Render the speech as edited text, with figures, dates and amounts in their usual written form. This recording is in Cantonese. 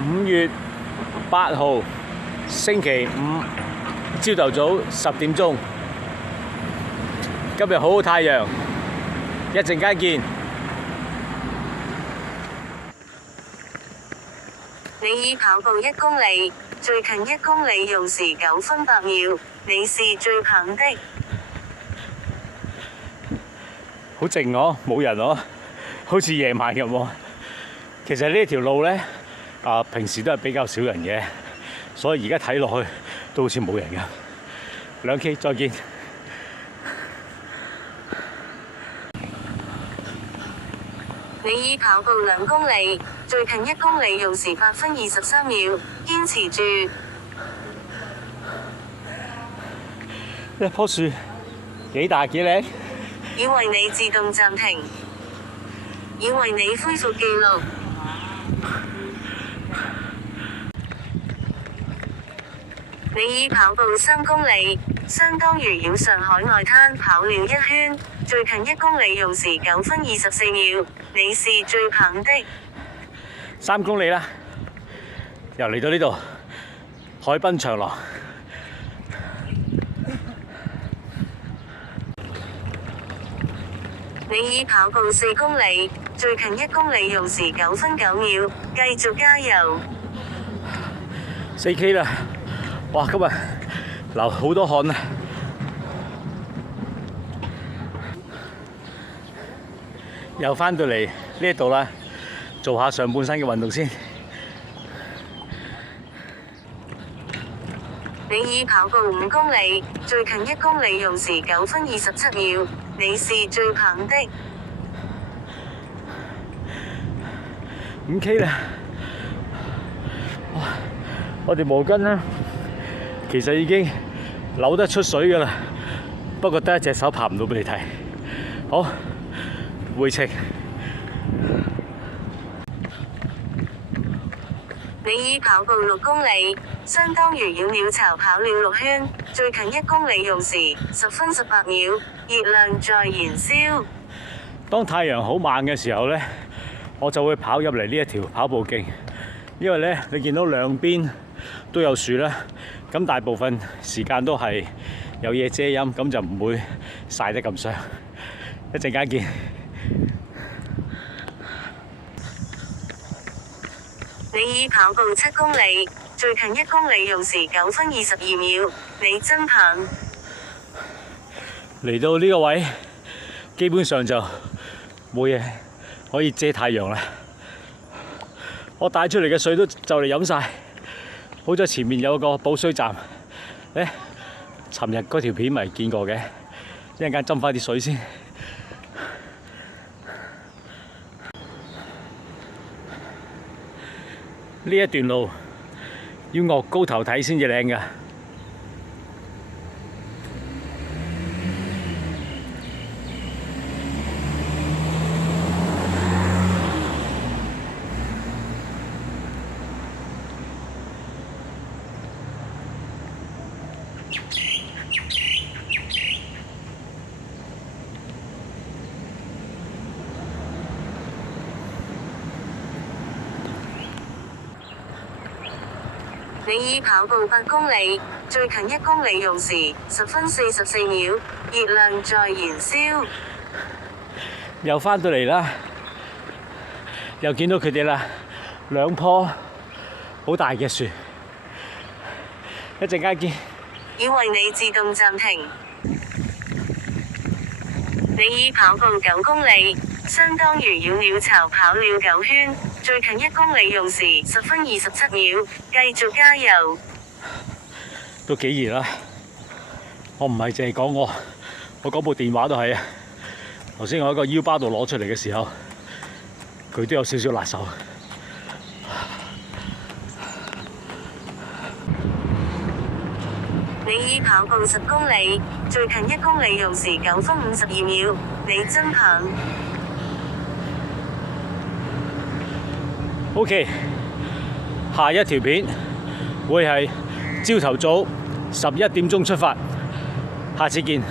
5月8號星期五朝頭早10點鐘，今日好好太陽，一陣間見。你已跑步1公里，最近1公里用時9分8秒，你是最棒的。好靜喎，冇人喎，好似夜晚咁喎。其實呢條路呢，平時都係比較少人嘅，所以而家睇落去都好似冇人㗎。2K，再見。你已跑步2公里，最近1公里用時8分23秒，堅持住。一棵樹幾大幾靚？已為你自動暫停，已為你恢復記錄。你已跑步3公里，相當於繞上海外灘跑了1圈，最近1公里用時9分24秒，你是最棒的。3公里啦，又嚟到呢度，海濱長廊。你已跑步4公里，最近1公里用時9分9秒，繼續加油。4K 啦，哇！今日流好多汗啊！又返到嚟呢一度啦，做下上半身嘅運動先。你已跑步5公里，最近1公里用時9分27秒，你是最棒的。5K 啦，哇！我條毛巾啦，其實已經扭得出水㗎啦，不過得一隻手拍唔到俾你睇。好，回程。你已跑步6公里，相當於繞鳥巢跑了6圈，最近1公里用時10分18秒，熱量在燃燒。當太陽好猛嘅時候呢，我就會跑入嚟呢一條跑步徑，因為呢，你見到兩邊都有樹啦，咁大部分時間都係有嘢遮陰，咁就唔會曬得咁傷。一陣間見。你已跑步7公里，最近1公里用時9分22秒，你真棒！嚟到呢個位，基本上就冇嘢可以遮太陽啦。我帶出嚟嘅水都就嚟飲晒，好在前面有個補水站。尋日嗰條片咪見過嘅，一陣間斟翻啲水先。呢一段路要岳高頭睇先至靚㗎。你已跑步8公里，最近1公里用時10分44秒，熱量在燃燒。又返到嚟啦，又見到佢哋啦，兩棵好大嘅樹。一陣間見。已為你自動暫停。你已跑步9公里，相當於繞鳥巢跑了9圈，最近1公里用時10分27秒，繼續加油。都幾熱啦！我唔係淨係講我嗰部電話都係啊。頭先我喺個腰包度攞出嚟嘅時候，佢都有少少辣手。你已跑步10公里，最近1公里用時9分52秒，你真棒！ OK， 下一條片會係朝頭早11點鐘出發，下次見。